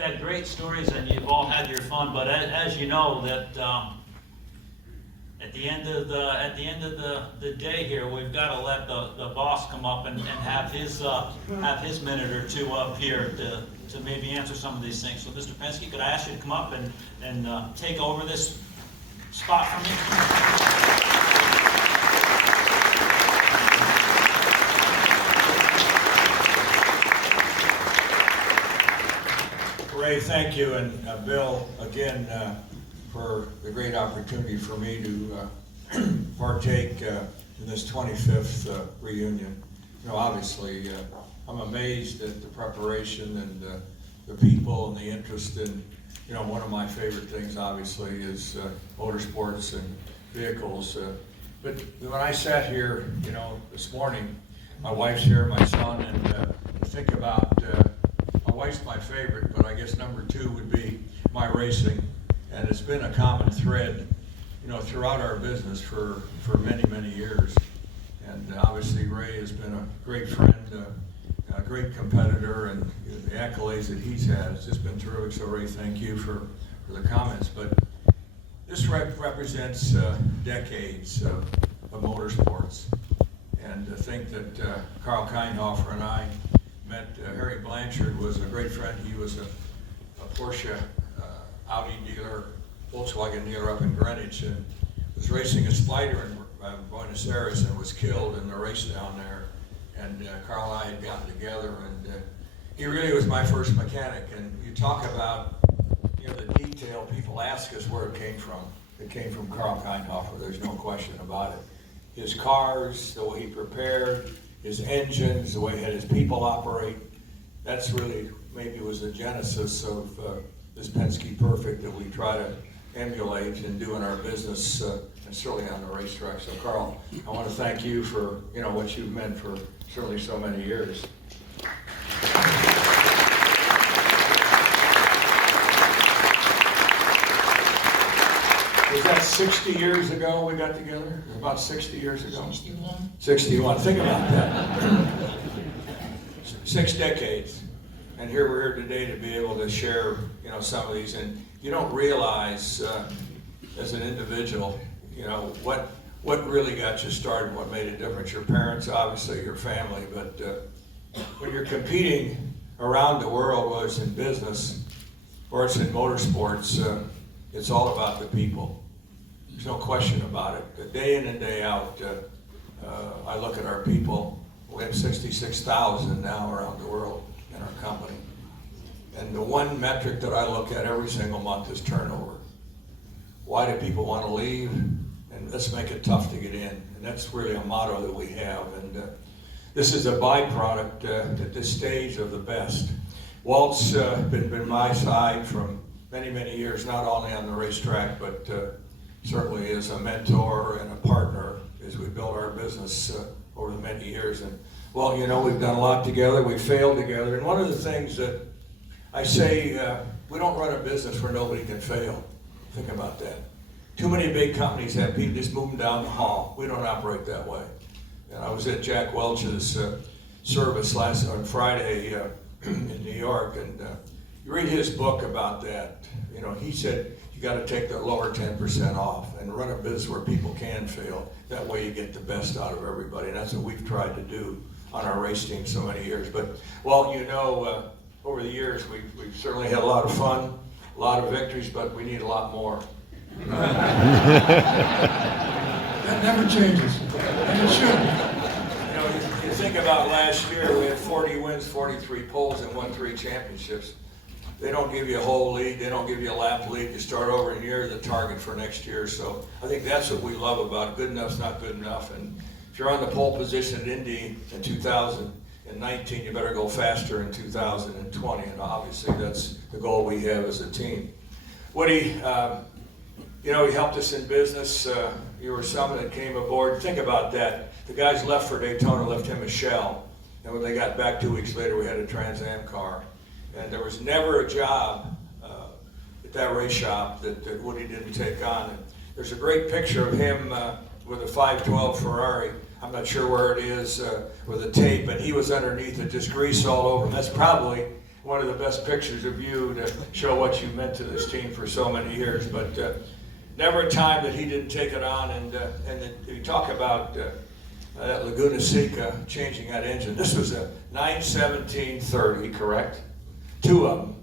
had great stories and you've all had your fun, but as you know that at the end of the day here, we've got to let the boss come up and have his minute or two up here to maybe answer some of these things. So Mr. Penske, could I ask you to come up and take over this spot from me? Ray, thank you, and Bill, again, for the great opportunity for me to partake in this 25th reunion. You know, obviously, I'm amazed at the preparation and the people and the interest in, you know, one of my favorite things, obviously, is motorsports and vehicles. But when I sat here, you know, this morning, my wife's here, my son, and think about, my wife's my favorite, but I guess number two would be my racing. And it's been a common thread, you know, throughout our business for many, many years. And obviously Ray has been a great friend, a great competitor, and the accolades that he's had, it's just been terrific. So Ray, thank you for the comments. But this represents decades of motorsports. And to think that Carl Kindhofer and I met, Harry Blanchard was a great friend. He was a Porsche Audi dealer, Volkswagen dealer up in Greenwich, and was racing a Spider in Buenos Aires and was killed in the race down there. And Carl and I had gotten together, and he really was my first mechanic. And you talk about, you know, the detail, people ask us where it came from. It came from Carl Kindhofer, there's no question about it. His cars, the way he prepared, his engines, the way he had his people operate, that's really maybe was the genesis of this Penske Perfect that we try to emulate and do in our business, and certainly on the racetrack. So Carl, I want to thank you for, you know, what you've meant for certainly so many years. Was that 60 years ago we got together? About 60 years ago? 61. 61, think about that. 6 decades. And here we're here today to be able to share, you know, some of these. And you don't realize, as an individual, you know, what really got you started, what made a difference. Your parents, obviously, your family, but when you're competing around the world, whether it's in business or it's in motorsports, it's all about the people. There's no question about it. The day in and day out, I look at our people. We have 66,000 now around the world in our company. And the one metric that I look at every single month is turnover. Why do people want to leave? And let's make it tough to get in. And that's really a motto that we have. And this is a byproduct at this stage of the best. Walt's been my side from many, many years, not only on the racetrack, but certainly as a mentor and a partner as we built our business over the many years. And well, you know, we've done a lot together, we've failed together, and one of the things that I say, we don't run a business where nobody can fail. Think about that. Too many big companies have people just moving down the hall. We don't operate that way. And I was at Jack Welch's service on Friday in New York, and you read his book about that. You know, he said you got to take the lower 10% off and run a business where people can fail. That way you get the best out of everybody, and that's what we've tried to do on our race team so many years. But, well, you know, over the years we've certainly had a lot of fun, a lot of victories, but we need a lot more. That never changes, and it shouldn't. You know, you think about last year, we had 40 wins, 43 poles, and won 3 championships. They don't give you a whole lead, they don't give you a lap lead. You start over and you're the target for next year. So I think that's what we love about it. Good enough's not good enough. And if you're on the pole position at Indy in 2019, you better go faster in 2020. And obviously that's the goal we have as a team. Woody, you know, he helped us in business. You were someone that came aboard. Think about that. The guys left for Daytona, left him a shell. And when they got back 2 weeks later, we had a Trans Am car. And there was never a job at that race shop that Woody didn't take on. And there's a great picture of him with a 512 Ferrari. I'm not sure where it is with a tape, and he was underneath it, just grease all over him. That's probably one of the best pictures of you to show what you meant to this team for so many years. But never a time that he didn't take it on. And you talk about that Laguna Seca changing that engine. This was a 9/17/30, correct? Two of them.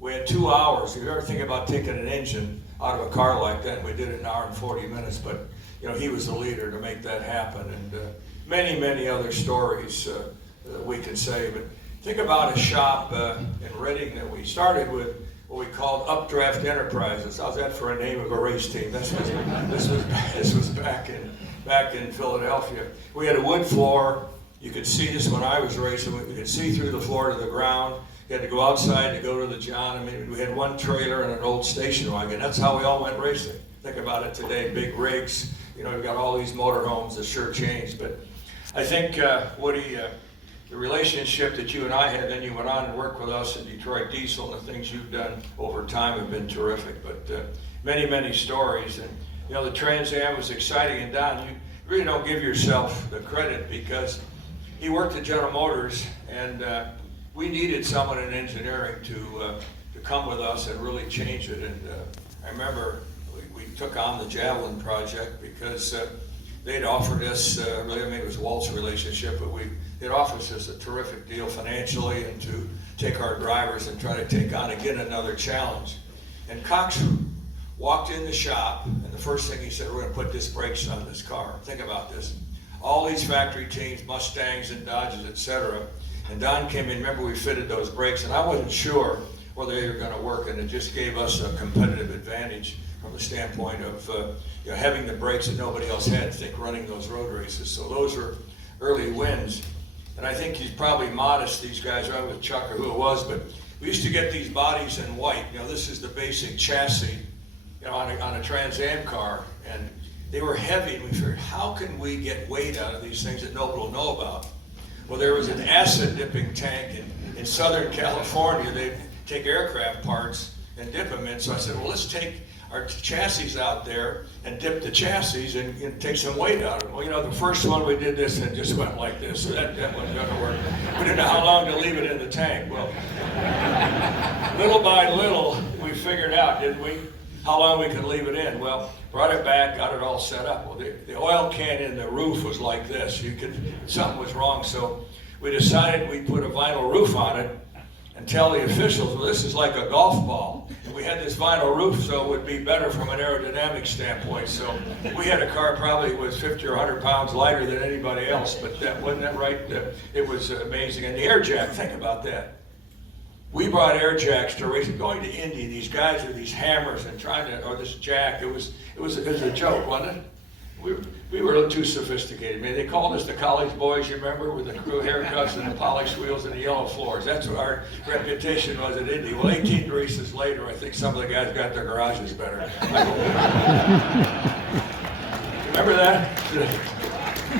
We had 2 hours. If you ever think about taking an engine out of a car like that, we did it in 1 hour and 40 minutes. But he was the leader to make that happen. And many, many other stories that we can say. But think about a shop in Reading that we started with, what we called Updraft Enterprises. How's that for a name of a race team? This was back in Philadelphia. We had a wood floor. You could see this when I was racing. We could see through the floor to the ground. You had to go outside to go to the John. I mean, we had one trailer and an old station wagon. That's how we all went racing. Think about it today, big rigs. We've got all these motorhomes that sure changed. But I think, Woody, the relationship that you and I had, then you went on and worked with us in Detroit Diesel, and the things you've done over time have been terrific. But many, many stories. And, the Trans Am was exciting. And Don, you really don't give yourself the credit, because he worked at General Motors, and we needed someone in engineering to come with us and really change it. And I remember we took on the Javelin project because they'd offered us, really, it was Walt's relationship, but they'd offered us a terrific deal financially, and to take our drivers and try to take on again another challenge. And Cox walked in the shop, and the first thing he said, we're going to put disc brakes on this car. Think about this. All these factory teams, Mustangs and Dodges, etc. And Don came in, remember we fitted those brakes, and I wasn't sure whether they were going to work, and it just gave us a competitive advantage from the standpoint of having the brakes that nobody else had, running those road races. So those were early wins. And I think he's probably modest, these guys, right, with Chuck or who it was, but we used to get these bodies in white. This is the basic chassis, on a Trans Am car, and they were heavy, and we figured, how can we get weight out of these things that nobody will know about? Well, there was an acid dipping tank in Southern California. They'd take aircraft parts and dip them in. So I said, well, let's take our chassis out there and dip the chassis and take some weight out of them. Well, the first one we did this, and it just went like this. So that wasn't going to work. We didn't know how long to leave it in the tank. Well, little by little, we figured out, didn't we, how long we could leave it in. Well, brought it back, got it all set up. Well, the oil can in the roof was like this. Something was wrong, so we decided we'd put a vinyl roof on it and tell the officials, well, this is like a golf ball. And we had this vinyl roof, so it would be better from an aerodynamic standpoint. So we had a car probably was 50 or 100 pounds lighter than anybody else, but wasn't that right? It was amazing. And the air jack, think about that. We brought air jacks to racing, going to Indy. These guys with these hammers and this jack. It was a joke, wasn't it? We were a little too sophisticated. They called us the college boys, you remember, with the crew haircuts and the polished wheels and the yellow floors. That's what our reputation was at Indy. Well, 18 races later, I think some of the guys got their garages better. Remember that?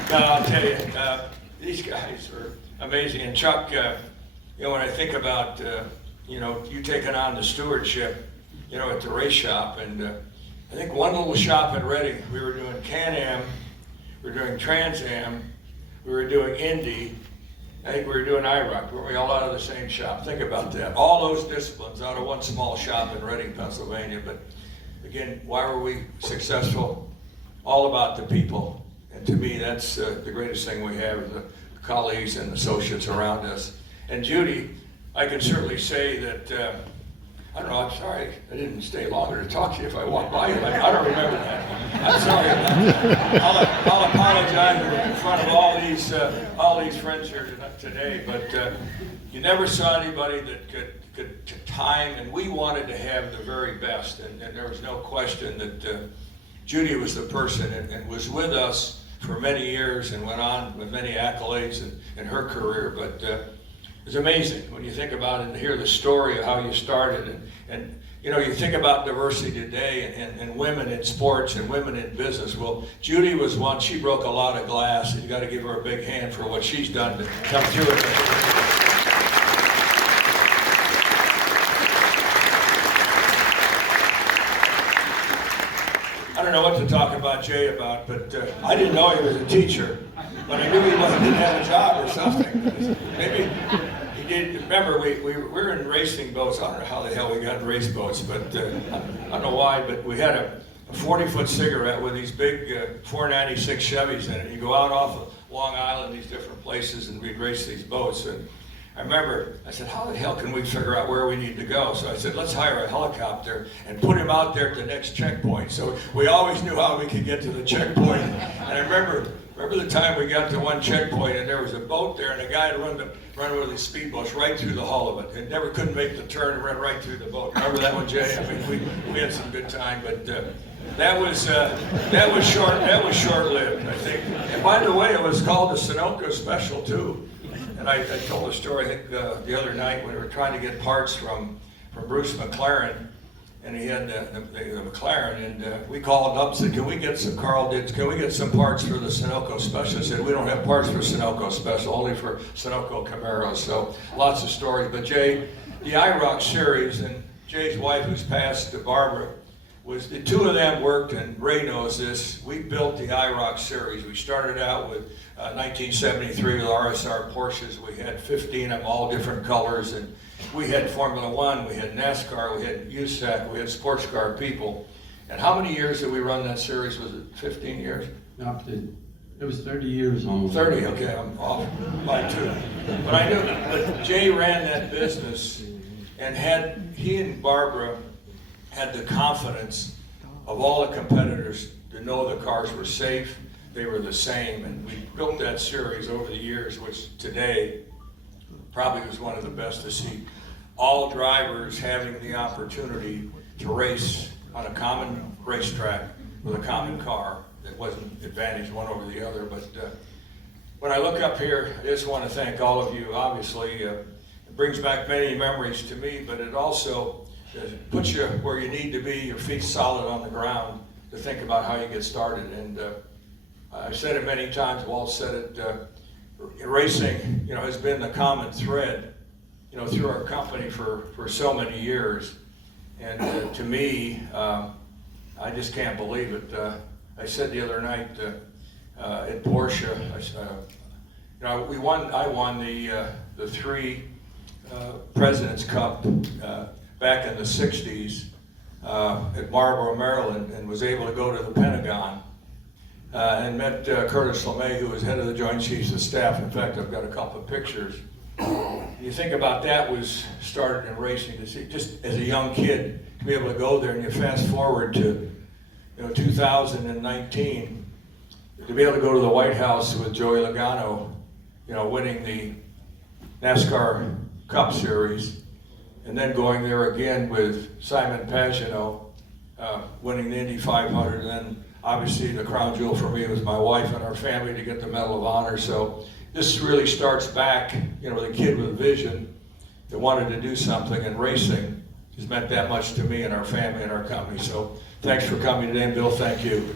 No, I'll tell you, these guys were amazing. And Chuck, when I think about, you taking on the stewardship, at the race shop, and I think one little shop in Reading, we were doing Can-Am, we were doing Trans Am, we were doing Indy, I think we were doing IROC. Were we all out of the same shop? Think about that. All those disciplines out of one small shop in Reading, Pennsylvania. But again, why were we successful? All about the people. And to me, that's the greatest thing we have, is the colleagues and associates around us. And Judy, I can certainly say that, I don't know, I'm sorry, I didn't stay longer to talk to you if I walked by you. I don't remember that. I'm sorry about that. I'll apologize in front of all these friends here today, but you never saw anybody that could time, and we wanted to have the very best, and there was no question that Judy was the person and was with us for many years and went on with many accolades in her career, but it's amazing when you think about it and hear the story of how you started, and you think about diversity today and women in sports and women in business. Well, Judy was one. She broke a lot of glass, and you got to give her a big hand for what she's done to come through it. I don't know what to talk about Jay about, but I didn't know he was a teacher, but I knew he didn't have a job or something. Maybe he remember, we were in racing boats. I don't know how the hell we got in race boats, but I don't know why, but we had a 40-foot cigarette with these big 496 Chevys in it. You go out off of Long Island, these different places, and we'd race these boats. And I remember, I said, how the hell can we figure out where we need to go? So I said, let's hire a helicopter and put him out there at the next checkpoint. So we always knew how we could get to the checkpoint. And I remember the time we got to one checkpoint and there was a boat there and a guy had run one of these speedboats right through the hull of it and never couldn't make the turn and ran right through the boat. Remember that one, Jay? I mean, we had some good time, but that was short-lived, I think. And by the way, it was called the Sunoco Special too. And I told a story, I think, the other night when we were trying to get parts from Bruce McLaren, and he had the McLaren, and we called up and said, can we get some parts for the Sunoco Special? I said, we don't have parts for Sunoco Special, only for Sunoco Camaros. So lots of stories. But Jay, the IROC series, and Jay's wife who's passed, Barbara, was the two of them worked, and Ray knows this. We built the IROC series. We started out with 1973 with RSR Porsches. We had 15 of them, all different colors, and we had Formula One, we had NASCAR, we had USAC, we had sports car people. And how many years did we run that series? Was it 15 years? It was 30 years almost. 30, okay, I'm off by 2. But Jay ran that business, and he and Barbara had the confidence of all the competitors to know the cars were safe, they were the same, and we built that series over the years, which today probably was one of the best to see all drivers having the opportunity to race on a common racetrack with a common car that wasn't advantaged one over the other. But when I look up here, I just want to thank all of you. Obviously, it brings back many memories to me, but it also puts you where you need to be, your feet solid on the ground, to think about how you get started. And I've said it many times, Walt said it, racing, has been the common thread, through our company for so many years. And to me, I just can't believe it. I said the other night at Porsche, I won the 3 President's Cup back in the 60s at Marlboro, Maryland, and was able to go to the Pentagon and met Curtis LeMay, who was head of the Joint Chiefs of Staff. In fact, I've got a couple of pictures. You think about that, was started in racing, to see, just as a young kid, to be able to go there, and you fast forward to 2019, to be able to go to the White House with Joey Logano, winning the NASCAR Cup Series, and then going there again with Simon Pagenaud, winning the Indy 500, and then obviously the crown jewel for me was my wife and our family to get the Medal of Honor. So this really starts back, with a kid with a vision that wanted to do something, and racing has meant that much to me and our family and our company. So thanks for coming today, and Bill, thank you.